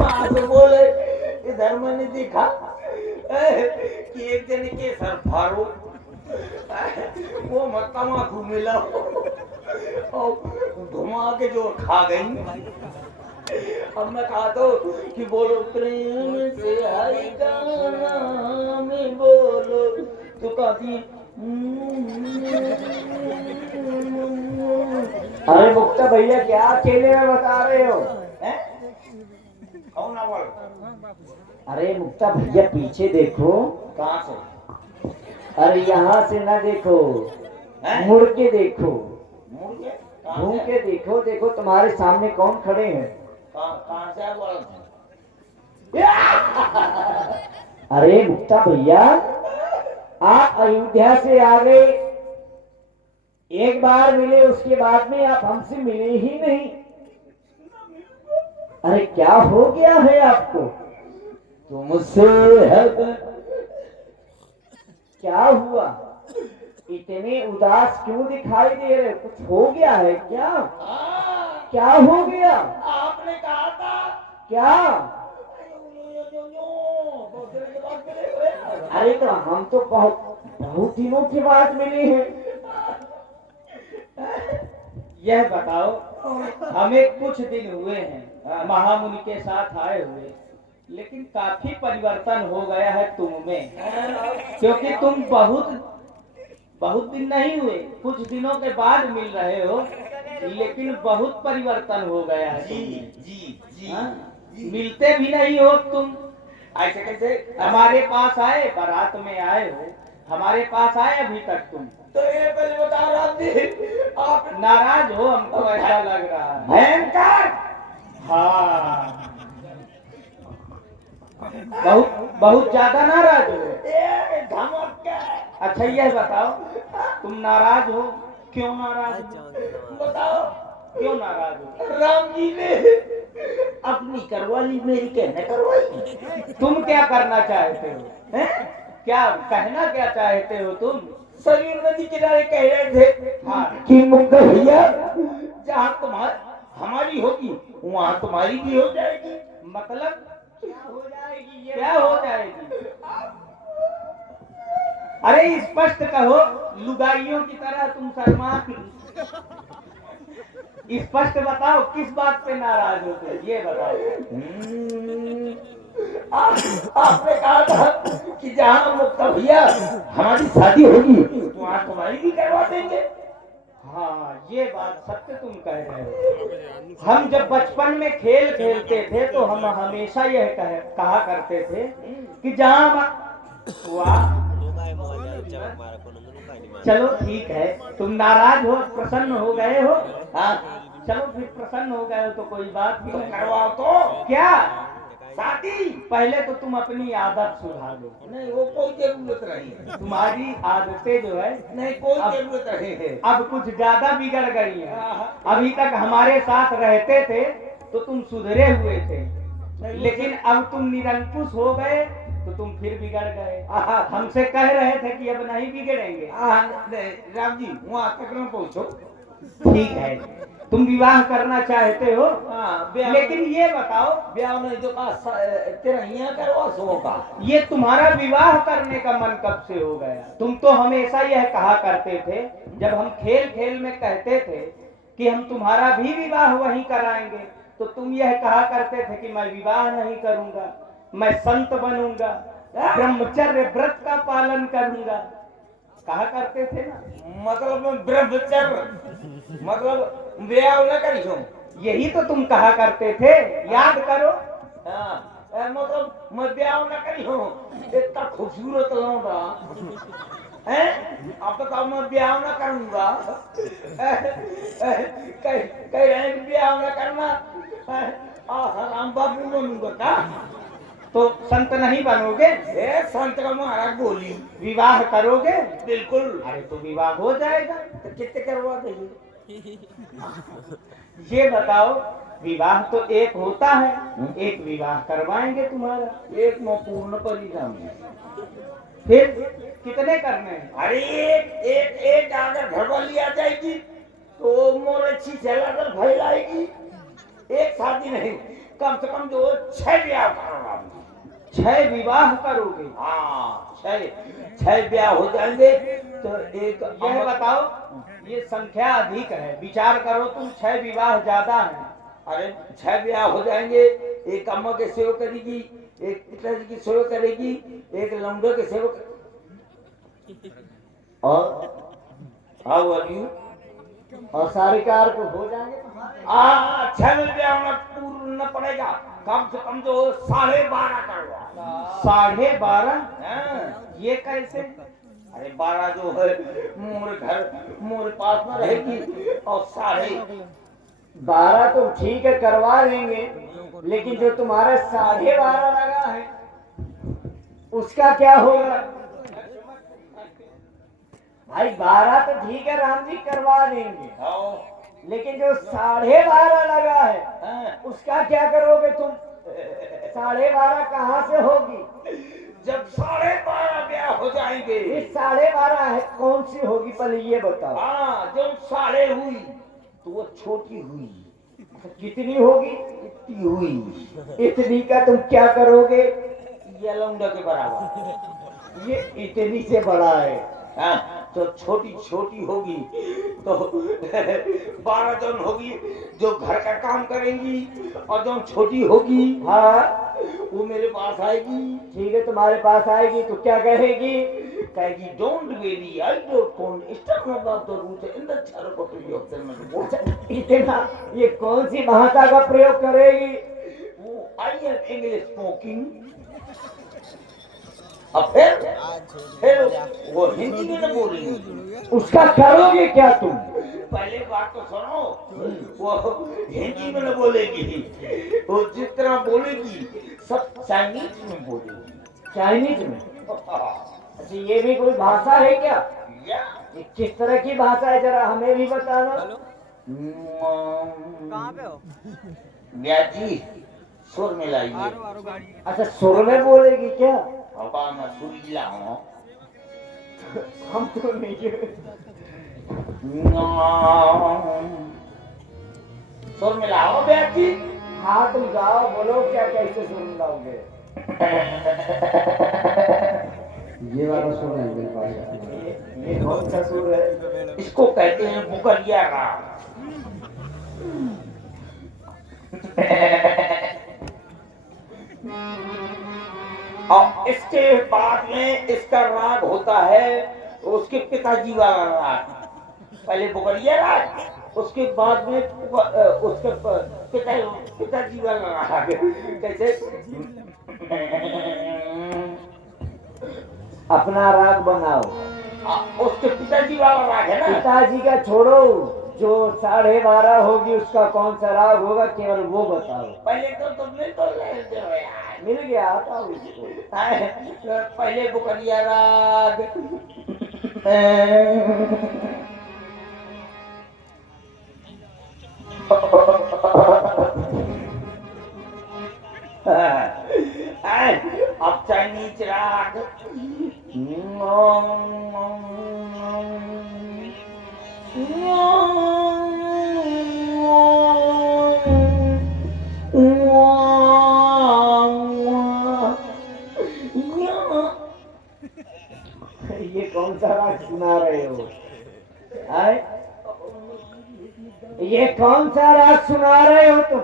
हाँ तो बोले इधर मैंने देखा कि एक जन के सर फाड़ो वो मत तमाकू मिला और घुमा के जो खा गई। अब मैं कहा तो कि बोलो प्रेम से हरि का नाम बोलो तो कहती अरे मुक्ता भैया क्या अकेले में बता रहे हो? कौन बोल? अरे मुक्ता भैया पीछे देखो। कहाँ से? अरे यहाँ से ना देखो, है? मुड़ के देखो, मुड़ के? घूम के देखो। देखो तुम्हारे सामने कौन खड़े हैं। कहाँ से बोल? अरे मुक्ता भैया आप अयोध्या से आ गए, एक बार मिले उसके बाद में आप हमसे मिले ही नहीं। अरे क्या हो गया है आपको? तुमसे है क्या हुआ? इतने उदास क्यों दिखाई दे रहे? कुछ हो गया है क्या? क्या हो गया? आपने कहा था क्या? अरे तो हम तो बहुत दिनों के बाद मिले हैं। यह बताओ, हमें कुछ दिन हुए हैं महामुनि के साथ आए हुए, लेकिन काफी परिवर्तन हो गया है तुम में, क्योंकि तुम बहुत दिन नहीं हुए, कुछ दिनों के बाद मिल रहे हो, लेकिन बहुत परिवर्तन हो गया है। जी जी जी, जी। मिलते भी नहीं हो तुम। ऐसे कैसे? हमारे पास आए, बारात में आए हो, हमारे पास आए अभी तक तुम। तो ये पहले बता रहा थी आप नाराज हो, हमको ऐसा लग रहा है। भयंकर। हाँ, बहुत ज्यादा नाराज हो। ये धमक क्या है? अच्छा यह बताओ, तुम नाराज हो, क्यों नाराज हो? बताओ क्यों नाराज हो? राम जी ने अपनी करवाली मेरी कहने करवाई। तुम क्या करना चाहते हो? हैं? क्या कहना क्या चाहते हो तुम? शरीर नदी किनारे कह रहे थे हाँ, कि मुक्ता भैया जहाँ हमारी होगी वहाँ तुम्हारी भी हो जाएगी। मतलब क्या हो जाएगी? ये क्या हो जाएगी? अरे स्पष्ट कहो, लुगाइयों की तरह तुम शर्मा। स्पष्ट बताओ, किस बात पे नाराज हो तुम, ये बताओ। आपने कहा था कि जहाँ मुक्ता भैया हमारी शादी होगी वहाँ तुम्हारी भी करवा देंगे। हाँ, ये बात सत्य तुम कह रहे हो। हम जब बचपन में खेल खेलते थे तो हम हमेशा यह कहा करते थे कि जहाँ चलो ठीक है, तुम नाराज हो, प्रसन्न हो गए हो। हाँ, चलो फिर प्रसन्न हो गए हो तो कोई बात तो नहीं। करवाओ तो क्या? शादी। पहले तो तुम अपनी आदत सुधारो। नहीं वो कोई जरूरत नहीं है। तुम्हारी आदतें जो है नहीं कोई अब- जरूरत नहीं है। अब कुछ ज्यादा बिगड़ गई है। अभी तक हमारे साथ रहते थे तो तुम सुधरे हुए थे, लेकिन अब तुम निरंकुश हो गए तो तुम फिर बिगड़ गए। हमसे कह रहे थे कि अब नहीं बिगड़ेंगे। नहीं, राम जी वहाँ तक न पहुँचो। ठीक है, तुम विवाह करना चाहते हो, ब्याह- लेकिन ये बताओ, ब्याह नहीं तो तेरा यहाँ करवा सो का। ये तुम्हारा विवाह करने का मन कब से हो गया? तुम तो हमेशा यह कहा करते थे, जब हम खेल खेल में कहते थे कि हम तुम्हारा भी विवाह वहीं कराएंगे, तो तुम यह कहा करते थे कि मैं विवाह नहीं करूंगा, मैं संत बनूंगा, ब्रह्मचर्य व्रत का पालन करूंगा, कहा करते थे ना। मतलब मैं ब्रह्मचर्य मतलब ब्याह न करी हूँ। यही तो तुम कहा करते थे, याद करो। मतलब मैं ब्याह न करी हूँ। इतना खूबसूरत लौंडा है। अब तो मैं ब्याह न करूंगा। कह रहे हैं कि ब्याह न करना। राम बाबू बनूंगा का। तो संत नहीं बनोगे? संत का महाराज बोली विवाह करोगे? बिल्कुल। अरे तो विवाह हो जाएगा। तो कितने करवा देंगे? ये बताओ, विवाह तो एक होता है, एक विवाह करवाएंगे तुम्हारा। एक में पूर्ण परिणाम है। फिर कितने करने हैं? अरे एक अगर घरवाली आ जाएगी तो मोर अच्छी चलाकर फैलाएगी। एक शादी नहीं, कम से कम जो 6 ब्याह करवा। 6 विवाह करोगे? हाँ, 6 ब्याह हो जाएंगे तो एक यह बताओ, ये संख्या अधिक है, विचार करो तुम, 6 विवाह ज्यादा है। अरे 6 ब्याह हो जाएंगे, एक अम्मा की सेवा करेगी, एक पिताजी की सेवा करेगी, एक लौंडे की सेवा और हाउ आर यू? और सारे कार्य को हो जाएंगे तुम्हारे। 6 में ब्याह होना पूर्ण पड़ेगा, कम से कम जो 12.5 करवा। 12.5? हाँ। ये कैसे? अरे 12 जो है मोरे पास में रहेगी, और 12.5 तो ठीक है, करवा लेंगे, लेकिन जो तुम्हारे 12.5 लगा है उसका क्या होगा? भाई 12 तो ठीक है राम जी, करवा देंगे, लेकिन जो 12.5 लगा है उसका क्या करोगे तुम? 12.5 कहाँ से होगी? जब 12.5 ब्याह हो जाएंगे। ये 12.5 है, कौन सी होगी पहले ये बताओ। हाँ, जब 12.5 हुई तो वो छोटी हुई। कितनी होगी? इतनी हुई। इतनी का तुम क्या करोगे? ये लौंडा के बराबर। ये इतनी से बड़ा है। हाँ, तो छोटी छोटी होगी तो 12 जन होगी जो घर का काम करेंगी, और जो छोटी होगी हाँ वो मेरे पास आएगी। ठीक है, तुम्हारे पास आएगी तो क्या कहेगी? कहेगी don't worry, I don't want stop about the route in the चरकोटली ऑफ द। इतना ये कौन सी भाषा का प्रयोग करेगी? वो आई एम इंग्लिश स्पोकिंग। अब फिर वो हिंदी में न बोलेंगी। उसका करोगे क्या तुम? पहले बात तो सुनो, वो हिंदी में न बोलेगी, वो जिस तरह बोलेगी सब चाइनीज में बोलेगी। चाइनीज में? अच्छा, ये भी कोई भाषा है क्या? ये किस तरह की भाषा है, जरा हमें भी बताना। कहाँ पे हो? ब्याजी सुर में लाइए। अच्छा, सुर में बोलेगी क्या? हवा में सुरीला हूँ। हम तो नहीं। सुर में लाओ ब्याजी। हाँ तुम गाओ, बोलो क्या, कैसे सुन लाओगे? ये वाला सुर है मेरे पास। ये कौन सा सुर है? इसको कहते हैं बुकरिया राग। और इसके बाद में इसका राग होता है उसके पिताजी वाला राग। पहले बुकरिया राग, उसके बाद में उसके पिताजी वाला राग। कैसे? अपना राग बनाओ। उसके पिताजी वाला राग है ना। पिताजी का छोड़ो, जो 12.5 होगी उसका कौन सा राग होगा, केवल वो बताओ। पहले तो तुमने तो ले दो यार। मिल गया, आता हूँ इसको। पहले बुकरिया राग। अब चाइनीज राग। ये कौन सा राग सुना रहे हो? आए? ये कौन सा राग सुना रहे हो तुम?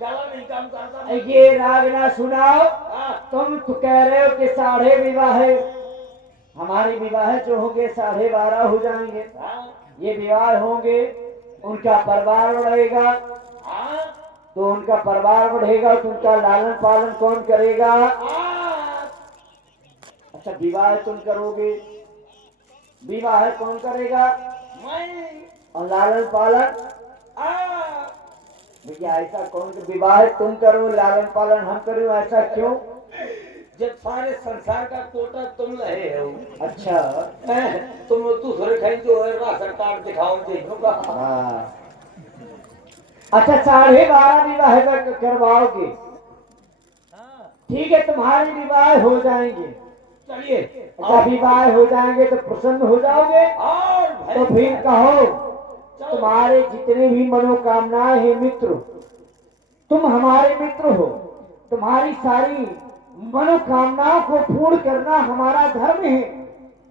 गला नहीं काम करता। ये राग ना सुनाओ। तुम तो कह रहे हो कि 12.5 विवाह है, हमारे विवाह जो होंगे 12.5 हो जाएंगे। ये विवाह होंगे, उनका परिवार बढ़ेगा, तो उनका परिवार बढ़ेगा तो उनका लालन पालन कौन करेगा? अच्छा, विवाह तुम करोगे, विवाह कौन करेगा? और लालन पालन? भैया ऐसा कौन? विवाह तुम करो, लालन पालन हम करो, ऐसा क्यों? जब सारे संसार का कोटा तुम रहे हो। अच्छा, तुम दूसरे कहीं जो है सरकार दिखाओ देखूंगा। अच्छा, 12.5 विवाह करवाओगे? ठीक है, तुम्हारे विवाह हो जाएंगे। चलिए, अच्छा, विवाह हो जाएंगे तो प्रसन्न हो जाओगे। और तो फिर कहो, तुम्हारे जितने भी मनोकामनाएं हैं मित्र, तुम हमारे मित्र हो, तुम्हारी सारी मनोकामनाओं को पूर्ण करना हमारा धर्म है।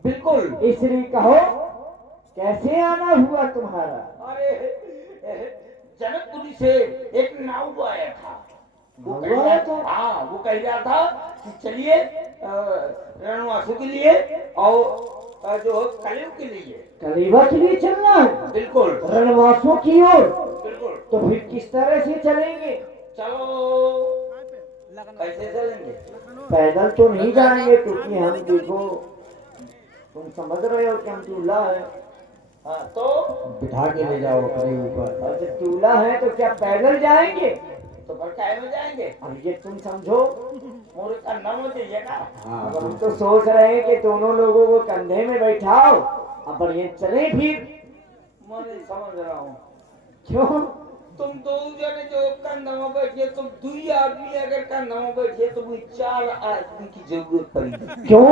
बिल्कुल। इसलिए कहो कैसे आना हुआ तुम्हारा? अरे जनकपुरी से एक नाव आया था। वो कह नाव रहा आया था, था? हाँ वो कह रहा था कि चलिए रणवासों के लिए और जो कलयुग के लिए। कलीबा के लिए चलना है? बिल्कुल रणवासों की ओर? बिल्कुल। तो फिर किस तरह से चलेंगे? चलो कैसे चलेंगे? पैदल तो नहीं जाएंगे, क्योंकि हम देखो तुम समझ रहे हो कि हम दूल्हा है। हाँ तो बिठा के ले जाओ अपने ऊपर। और जब दूल्हा है तो क्या पैदल जाएंगे? तो फिर काय में जाएंगे? अब ये तुम समझो। मोरे कंधा में चाहिए ना। अब हम तो सोच रहे हैं कि दोनों लोगों को कंधे में बैठाओ, अब बढ़िया चले फिर। मैं नहीं समझ रहा हूँ। क्यों? तुम दो जने जो कंधा में बैठिए, तुम दुई आदमी अगर कंधा में बैठिए तो मुझे 4 आदमी की जरूरत पड़ेगी। क्यों?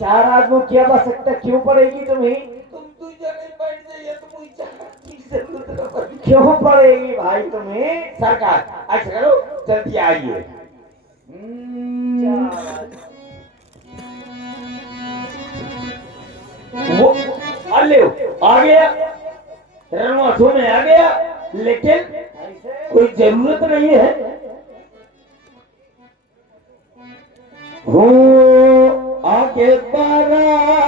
4 आदमी की आवश्यकता क्यों पड़ेगी तुम्हें? तुम दो जने बैठ जाइए तो मुझे 4 आदमी की जरूरत पड़ेगी। क्यों पड़ेगी भाई तुम्हें? सरकार ऐसा करो, जल्दी आइए। वो अल्ले आ गया, रणवासों में आ गया, लेकिन कोई जरूरत नहीं है। हो आगे बारा